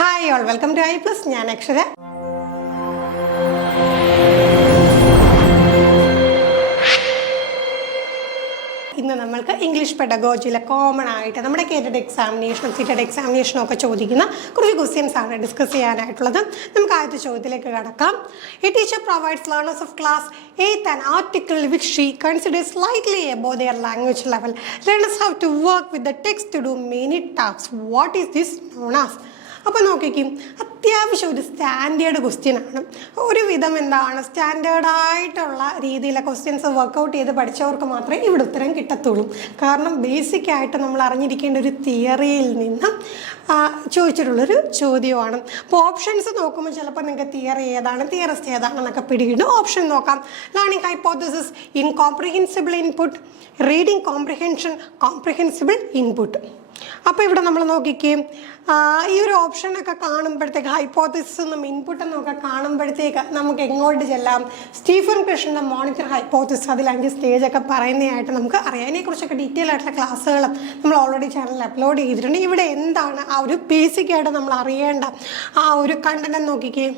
Hi all, welcome to I+. ഞാൻ അക്ഷര. ഇന്ന് നമ്മൾക്ക് ഇംഗ്ലീഷ് പെഡഗോജിയിലെ കോമൺ ആയിട്ട് നമ്മുടെ കേറ്റഡ് എക്സാമിനേഷനും സിറ്റഡ് എക്സാമിനേഷനും ഒക്കെ ചോദിക്കുന്ന കുറച്ച് ക്വസ്റ്റ്യൻസ് ആണ് ഡിസ്കസ് ചെയ്യാനായിട്ടുള്ളത്. നമുക്ക് ആദ്യത്തെ ചോദ്യത്തിലേക്ക് കടക്കാം. A teacher provides learners of class 8th an article which she considers slightly above their language level. Learners have to work with the text to do many tasks. What is this known as? അപ്പോൾ നോക്കിക്കും, അത്യാവശ്യം ഒരു standard question ആണ്. ഒരുവിധം എന്താണ് സ്റ്റാൻഡേർഡായിട്ടുള്ള രീതിയിലെ questions work out ചെയ്ത് പഠിച്ചവർക്ക് മാത്രമേ ഇവിടെ ഉത്തരം കിട്ടത്തുള്ളൂ. കാരണം ബേസിക്കായിട്ട് നമ്മൾ അറിഞ്ഞിരിക്കേണ്ട ഒരു തിയറിയിൽ നിന്ന് ചോദിച്ചിട്ടുള്ളൊരു ചോദ്യമാണ്. അപ്പോൾ ഓപ്ഷൻസ് നോക്കുമ്പോൾ ചിലപ്പോൾ നിങ്ങൾക്ക് തിയറി ഏതാണ് തിയറിസ്റ്റ് ഏതാണെന്നൊക്കെ പിടികിട്ടും. ഓപ്ഷൻ നോക്കാം. Learning hypothesis, incomprehensible input, reading comprehension, comprehensible input. അപ്പോൾ ഇവിടെ നമ്മൾ നോക്കിക്കുകയും ഈ ഒരു ഓപ്ഷനൊക്കെ കാണുമ്പോഴത്തേക്ക് ഹൈപ്പോത്തസിസ് എന്നും ഇൻപുട്ടെന്നൊക്കെ കാണുമ്പോഴത്തേക്ക് നമുക്ക് എങ്ങോട്ട് ചെല്ലാം? സ്റ്റീഫൻ കൃഷ്ണൻ്റെ മോണിറ്റർ ഹൈപ്പോത്തസിസ്, അതിൽ 5 സ്റ്റേജൊക്കെ പറയുന്നതായിട്ട് നമുക്ക് അറിയാം. അതിനെക്കുറിച്ചൊക്കെ ഡീറ്റെയിൽ ആയിട്ടുള്ള ക്ലാസ്സുകൾ നമ്മൾ ഓൾറെഡി ചാനലിൽ അപ്ലോഡ് ചെയ്തിട്ടുണ്ട്. ഇവിടെ എന്താണ് ആ ഒരു ബേസിക്കായിട്ട് നമ്മൾ അറിയേണ്ട ആ ഒരു കണ്ടന്റ് നോക്കിക്കുകയും,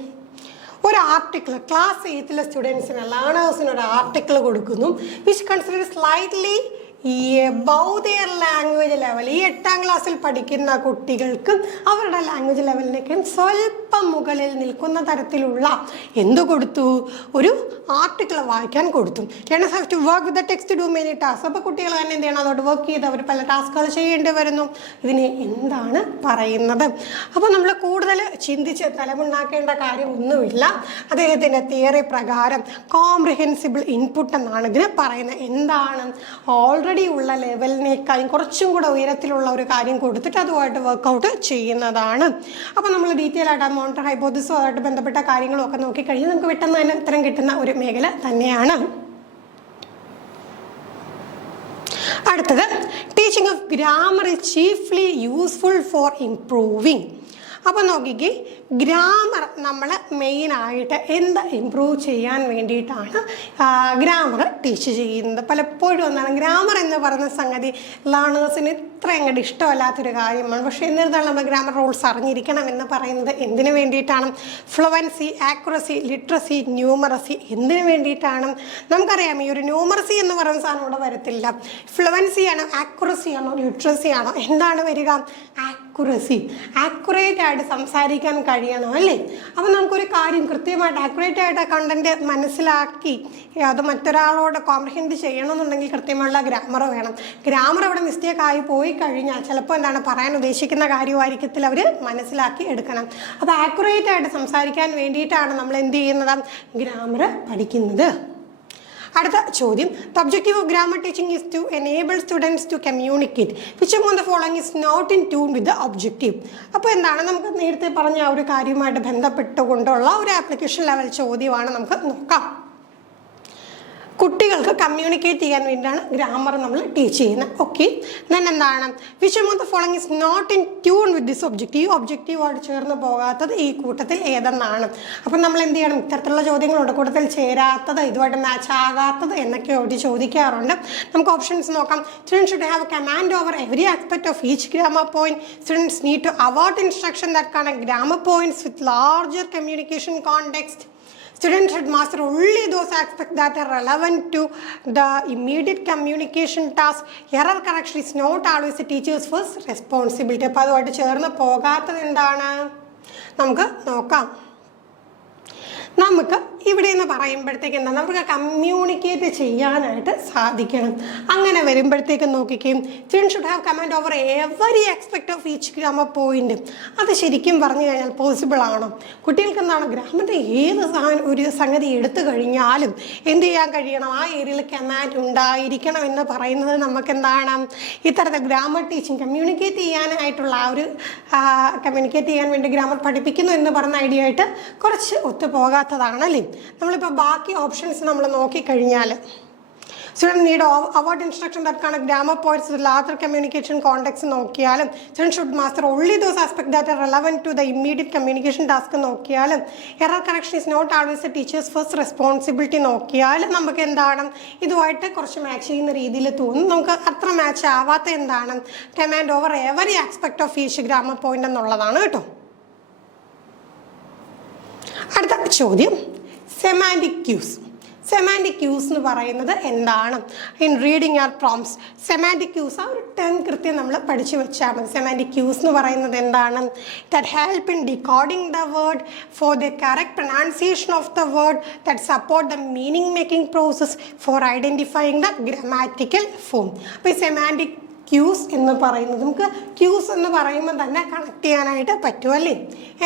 ഒരു ആർട്ടിക്കിൾ ക്ലാസ് 8ലെ സ്റ്റുഡൻസിന് ലേണേഴ്സിന് ഒരു ആർട്ടിക്കിൾ കൊടുക്കുന്നു which consider slightly above their language level. ഈ 8ാം ക്ലാസ്സിൽ പഠിക്കുന്ന കുട്ടികൾക്ക് അവരുടെ ലാംഗ്വേജ് ലെവലിനേക്ക് സ്വല്പം മുകളിൽ നിൽക്കുന്ന തരത്തിലുള്ള എന്ത് കൊടുത്തു? ഒരു ആർട്ടിക്കിൾ വായിക്കാൻ കൊടുത്തു. Learners have to work with the text do many task. അപ്പോൾ കുട്ടികൾ തന്നെ എന്ത് ചെയ്യണം? അതോട് വർക്ക് ചെയ്ത് അവർ പല ടാസ്കുകൾ ചെയ്യേണ്ടി വരുന്നു. ഇതിനെ എന്താണ് പറയുന്നത്? അപ്പോൾ നമ്മൾ കൂടുതൽ ചിന്തിച്ച് തലമുണ്ടാക്കേണ്ട കാര്യമൊന്നുമില്ല. അദ്ദേഹത്തിൻ്റെ തിയറി പ്രകാരം കോംപ്രിഹെൻസിബിൾ ഇൻപുട്ട് എന്നാണ് ഇതിന് പറയുന്നത്. എന്താണ്? ഓൾറെഡി ഉള്ള ലെവലിനേക്കാളും കുറച്ചും കൂടെ ഉയരത്തിലുള്ള ഒരു കാര്യം കൊടുത്തിട്ട് അതുമായിട്ട് വർക്കൗട്ട് ചെയ്യുന്നതാണ്. അപ്പോൾ നമ്മൾ ഡീറ്റെയിൽ ആയിട്ട് മോണിറ്റർ ഹൈപ്പോത്തസിസും അതുമായിട്ട് ബന്ധപ്പെട്ട കാര്യങ്ങളും ഒക്കെ നോക്കിക്കഴിഞ്ഞാൽ നമുക്ക് പെട്ടെന്ന് തന്നെ ഉത്തരം കിട്ടുന്ന ഒരു മേഖല തന്നെയാണ്. അടുത്തത്, teaching of grammar is chiefly useful for improving. അപ്പോൾ നോക്കിക്കേ, ഗ്രാമർ നമ്മൾ മെയിനായിട്ട് എന്ത് ഇമ്പ്രൂവ് ചെയ്യാൻ വേണ്ടിയിട്ടാണ് ഗ്രാമർ ടീച്ച് ചെയ്യുന്നത്. പലപ്പോഴും എന്താണ് ഗ്രാമർ എന്ന് പറയുന്ന സംഗതി ലേണേഴ്സിന് ഇത്ര അങ്ങോട്ട് ഇഷ്ടമല്ലാത്തൊരു കാര്യമാണ്. പക്ഷേ എന്നിരുന്നാലും നമ്മൾ ഗ്രാമർ റൂൾസ് അറിഞ്ഞിരിക്കണം എന്ന് പറയുന്നത് എന്തിനു വേണ്ടിയിട്ടാണ്? Fluency, accuracy, literacy, numeracy. എന്തിനു വേണ്ടിയിട്ടാണ്? നമുക്കറിയാം ഈ ഒരു ന്യൂമറസി എന്ന് പറയുന്ന സാധനം ഇവിടെ വരത്തില്ല. ഫ്ലുവൻസി ആണോ, ആക്യുറസി ആണോ, ലിറ്ററസി ആണോ? എന്താണ് വരിക? ആക്യുറസി. ആക്യുറേറ്റ് ആയിട്ട് സംസാരിക്കാൻ കഴിയണം അല്ലേ? അപ്പോൾ നമുക്കൊരു കാര്യം കൃത്യമായിട്ട് ആക്യുറേറ്റ് ആയിട്ട് കണ്ടന്റ് മനസ്സിലാക്കി അത് മറ്റൊരാളോട് കോംപ്രിഹെൻഡ് ചെയ്യണമെന്നുണ്ടെങ്കിൽ കൃത്യമുള്ള ഗ്രാമർ വേണം. ഗ്രാമർ അവിടെ മിസ്റ്റേക്ക് ആയി പോയി കഴിഞ്ഞാൽ ചിലപ്പോൾ എന്താണ് പറയാൻ ഉദ്ദേശിക്കുന്ന കാര്യമായിരിക്കത്തിൽ അവർ മനസ്സിലാക്കി എടുക്കണം. അപ്പോൾ ആക്യുറേറ്റ് ആയിട്ട് സംസാരിക്കാൻ വേണ്ടിയിട്ടാണ് നമ്മൾ എന്ത് ചെയ്യുന്നത്? ഗ്രാമർ പഠിക്കുന്നത്. അടുത്ത ചോദ്യം, the objective of grammar teaching is to enable students to communicate which among the following is not in tune with the objective. അപ്പോൾ എന്താണ്? നമുക്ക് നേരത്തെ പറഞ്ഞ ആ ഒരു കാര്യമായിട്ട് ബന്ധപ്പെട്ടുകൊണ്ടുള്ള ഒരു ആപ്ലിക്കേഷൻ ലെവൽ ചോദ്യമാണ്. നമുക്ക് നോക്കാം. കുട്ടികൾക്ക് കമ്മ്യൂണിക്കേറ്റ് ചെയ്യാൻ വേണ്ടിയിട്ടാണ് ഗ്രാമർ നമ്മൾ ടീച്ച് ചെയ്യുന്നത്. ഓക്കെ, then എന്താണ്? Which among the following is not in tune with this objective. ഒബ്ജക്റ്റീവായിട്ട് ചേർന്ന് പോകാത്തത് ഈ കൂട്ടത്തിൽ ഏതെന്നാണ്? അപ്പം നമ്മൾ എന്ത് ചെയ്യണം? ഇത്തരത്തിലുള്ള ചോദ്യങ്ങളുണ്ട്. കൂട്ടത്തിൽ ചേരാത്തത്, ഇതുമായിട്ട് മാച്ച് ആകാത്തത് എന്നൊക്കെ അവർ ചോദിക്കാറുണ്ട്. നമുക്ക് ഓപ്ഷൻസ് നോക്കാം. Students should have command over every aspect of each grammar point. Students need to avoid instruction that connect grammar points with larger communication context. Students should master only those aspects that are relevant to the immediate communication task. Error correction is not always the teacher's first responsibility. അപ്പോൾ അതുമായിട്ട് ചേർന്ന് പോകാത്തത് എന്താണ്? നമുക്ക് നോക്കാം. നമുക്ക് ഇവിടെ നിന്ന് പറയുമ്പോഴത്തേക്ക് എന്താ? നമുക്ക് കമ്മ്യൂണിക്കേറ്റ് ചെയ്യാനായിട്ട് സാധിക്കണം. അങ്ങനെ വരുമ്പോഴത്തേക്ക് നോക്കിക്കുകയും students should have command over every aspect of each grammar point. അത് ശരിക്കും പറഞ്ഞു കഴിഞ്ഞാൽ പോസിബിൾ ആണോ? കുട്ടികൾക്ക് എന്താണ് ഗ്രാമറിൻ്റെ ഏത് ഒരു സംഗതി എടുത്തു കഴിഞ്ഞാലും എന്ത് ചെയ്യാൻ കഴിയണം? ആ ഏരിയയിൽ കമാൻഡ് ഉണ്ടായിരിക്കണം എന്ന് പറയുന്നത് നമുക്ക് എന്താണ്? ഇത്തരത്തിൽ ഗ്രാമർ ടീച്ചിങ് കമ്മ്യൂണിക്കേറ്റ് ചെയ്യാനായിട്ടുള്ള ആ ഒരു കമ്മ്യൂണിക്കേറ്റ് ചെയ്യാൻ വേണ്ടി ഗ്രാമർ പഠിപ്പിക്കുന്നു എന്ന് പറഞ്ഞ ഐഡിയ ആയിട്ട് കുറച്ച് ഒത്തുപോകാത്തതാണല്ലേ? നമ്മളിപ്പോൾ ബാക്കി ഓപ്ഷൻസ് നമ്മൾ നോക്കിക്കഴിഞ്ഞാൽ Students need award instruction that kind of grammar points with larger communication context നോക്കിയാലും students should master only those aspects that are relevant to the immediate communication task നോക്കിയാലും error correction is not always the teacher's first responsibility നോക്കിയാലും നമുക്ക് എന്താണ് ഇതുമായിട്ട് കുറച്ച് match ചെയ്യുന്ന രീതിയിൽ തോന്നും. നമുക്ക് അത്ര മാച്ച് ആവാത്ത എന്താണ് command over every aspect of each grammar point എന്നുള്ളതാണ് കേട്ടോ. ചോദ്യം, സെമാൻറ്റിക് ക്യൂസ്. സെമാൻറ്റിക് ക്യൂസ് എന്ന് പറയുന്നത് എന്താണ്? In reading are prompts semantic cues ആ ഒരു ടേം കൃത്യം നമ്മൾ പഠിച്ചു വെച്ചാൽ മതി. സെമാൻറ്റിക് ക്യൂസ് എന്ന് പറയുന്നത് എന്താണ്? That help in decoding the word for the correct pronunciation of the word, that support the meaning making process for identifying the grammatical form. അപ്പോൾ ഈ സെമാൻറ്റിക് ക്യൂസ് എന്ന് പറയുന്നത്, നമുക്ക് ക്യൂസ് എന്ന് പറയുമ്പോൾ തന്നെ കണക്ട് ചെയ്യാനായിട്ട് പറ്റുമല്ലേ?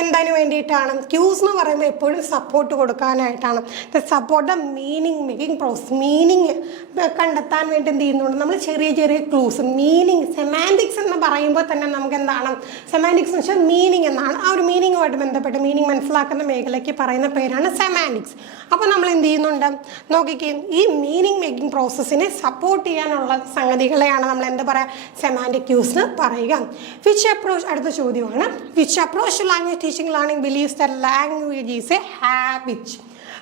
എന്തിനു വേണ്ടിയിട്ടാണ്? ക്യൂസ് എന്ന് പറയുമ്പോൾ എപ്പോഴും സപ്പോർട്ട് കൊടുക്കാനായിട്ടാണ്. The support the meaning making process. Meaning കണ്ടെത്താൻ വേണ്ടി എന്ത് ചെയ്യുന്നുണ്ട് നമ്മൾ? ചെറിയ ചെറിയ ക്ലൂസ്. മീനിങ് സെമാൻറ്റിക്സ് എന്ന് പറയുമ്പോൾ തന്നെ നമുക്ക് എന്താണ്? സെമാൻറ്റിക്സ് എന്ന് വെച്ചാൽ മീനിങ് എന്നാണ്. ആ ഒരു മീനിങ്ങുമായിട്ട് ബന്ധപ്പെട്ട് മീനിങ് മനസ്സിലാക്കുന്ന മേഖലയ്ക്ക് പറയുന്ന പേരാണ് സെമാൻറ്റിക്സ്. അപ്പോൾ നമ്മൾ എന്ത് ചെയ്യുന്നുണ്ട്? നോക്കിക്കേ, ഈ മീനിങ് മേക്കിംഗ് പ്രോസസ്സിനെ സപ്പോർട്ട് ചെയ്യാനുള്ള സംഗതികളെയാണ് നമ്മൾ എന്ത് പറയുക? സെമാൻറ്റിക് ക്യൂസ് എന്ന് പറയുക. വിച്ച് അപ്രോച്ച്, അടുത്ത ചോദ്യമാണ്, which approach language teaching learning believes that language is a habit.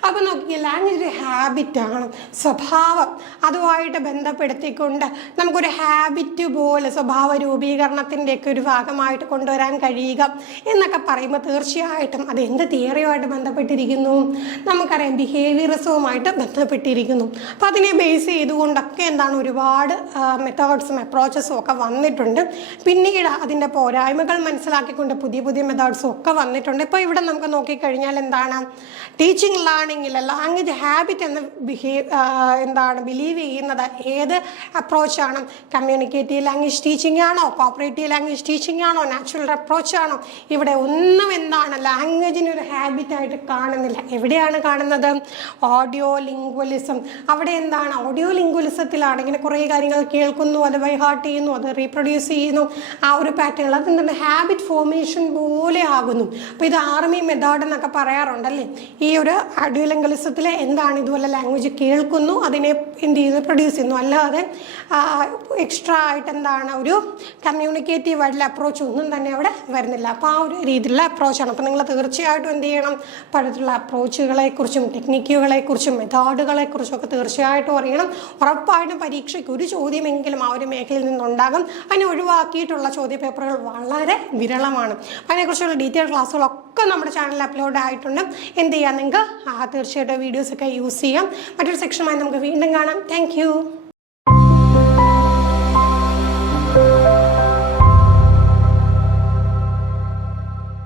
അപ്പോൾ നോക്കിയാൽ ലാംഗ്വേജ് ഒരു ഹാബിറ്റാണ്, സ്വഭാവം. അതുമായിട്ട് ബന്ധപ്പെടുത്തിക്കൊണ്ട് നമുക്കൊരു ഹാബിറ്റ് പോലെ സ്വഭാവ രൂപീകരണത്തിൻ്റെയൊക്കെ ഒരു ഭാഗമായിട്ട് കൊണ്ടുവരാൻ കഴിയുക എന്നൊക്കെ പറയുമ്പോൾ തീർച്ചയായിട്ടും അത് എന്ത് തിയറിയുമായിട്ട് ബന്ധപ്പെട്ടിരിക്കുന്നു? നമുക്കറിയാം, ബിഹേവിയറിസവുമായിട്ട് ബന്ധപ്പെട്ടിരിക്കുന്നു. അപ്പോൾ അതിനെ ബേസ് ചെയ്തുകൊണ്ടൊക്കെ എന്താണ് ഒരുപാട് മെത്തേഡ്സും അപ്രോച്ചസും ഒക്കെ വന്നിട്ടുണ്ട്. പിന്നീട് അതിൻ്റെ പോരായ്മകൾ മനസ്സിലാക്കിക്കൊണ്ട് പുതിയ പുതിയ മെത്തേഡ്സും ഒക്കെ വന്നിട്ടുണ്ട്. ഇപ്പോൾ ഇവിടെ നമുക്ക് നോക്കിക്കഴിഞ്ഞാൽ എന്താണ്? ടീച്ചിങ് ലേണിംഗ് ലാംഗ്വേജ് ഹാബിറ്റ് എന്ന് ബിലീവ് ചെയ്യുന്നത് ഏത് അപ്രോച്ചാണ്? കമ്മ്യൂണിക്കേറ്റീവ് ലാംഗ്വേജ് ടീച്ചിങ് ആണോ? കോപ്പറേറ്റീവ് ലാംഗ്വേജ് ടീച്ചിങ് ആണോ? നാച്ചുറൽ അപ്രോച്ച് ആണോ? ഇവിടെ ഒന്നും എന്താണ് ലാംഗ്വേജിന് ഒരു ഹാബിറ്റായിട്ട് കാണുന്നില്ല. എവിടെയാണ് കാണുന്നത്? Audio lingualism. അവിടെ എന്താണ്? ഓഡിയോ ലിംഗ്വലിസത്തിലാണ് ഇങ്ങനെ കുറേ കാര്യങ്ങൾ കേൾക്കുന്നു, അത് ബൈ ഹാർട്ട് ചെയ്യുന്നു, അത് റീപ്രൊഡ്യൂസ് ചെയ്യുന്നു, ആ ഒരു പാറ്റേൺ. അത് എന്താണ്? ഹാബിറ്റ് ഫോർമേഷൻ പോലെ ആകുന്നു. അപ്പോൾ ഇത് ആർമി മെത്തേഡ് എന്നൊക്കെ പറയാറുണ്ടല്ലേ? ഈ ഒരു ഓഡിയോ ലിംഗ്വലിസത്തിൽ എന്താണ്? ഇതുപോലെ ലാംഗ്വേജ് കേൾക്കുന്നു, അതിനെ എന്ത് ചെയ്യുന്നു? പ്രൊഡ്യൂസ് ചെയ്യുന്നു. അല്ലാതെ എക്സ്ട്രാ ആയിട്ട് എന്താണ് ഒരു കമ്മ്യൂണിക്കേറ്റീവ് ആയിട്ടുള്ള അപ്രോച്ച് ഒന്നും തന്നെ അവിടെ വരുന്നില്ല. അപ്പോൾ ആ ഒരു രീതിയിലുള്ള അപ്രോച്ചാണ്. അപ്പോൾ നിങ്ങൾ തീർച്ചയായിട്ടും എന്ത് ചെയ്യണം? പലതരത്തിലുള്ള അപ്രോച്ചുകളെക്കുറിച്ചും ടെക്നിക്കുകളെക്കുറിച്ചും മെത്തേഡുകളെക്കുറിച്ചും ഒക്കെ തീർച്ചയായിട്ടും അറിയണം. ഉറപ്പായിട്ടും പരീക്ഷയ്ക്ക് ഒരു ചോദ്യമെങ്കിലും ആ ഒരു മേഖലയിൽ നിന്നുണ്ടാകും. അതിനെ ഒഴിവാക്കിയിട്ടുള്ള ചോദ്യപേപ്പറുകൾ വളരെ വിരളമാണ്. അതിനെക്കുറിച്ചുള്ള ഡീറ്റെയിൽ ക്ലാസ്സുകളൊക്കെ നമ്മുടെ ചാനലിൽ അപ്ലോഡ് ആയിട്ടുണ്ട്. എന്ത് ചെയ്യാം? നിങ്ങൾക്ക് തീർച്ചയായിട്ടും വീഡിയോസൊക്കെ യൂസ് ചെയ്യാം. മറ്റൊരു സെക്ഷനുമായി നമുക്ക് വീണ്ടും കാണാം. താങ്ക്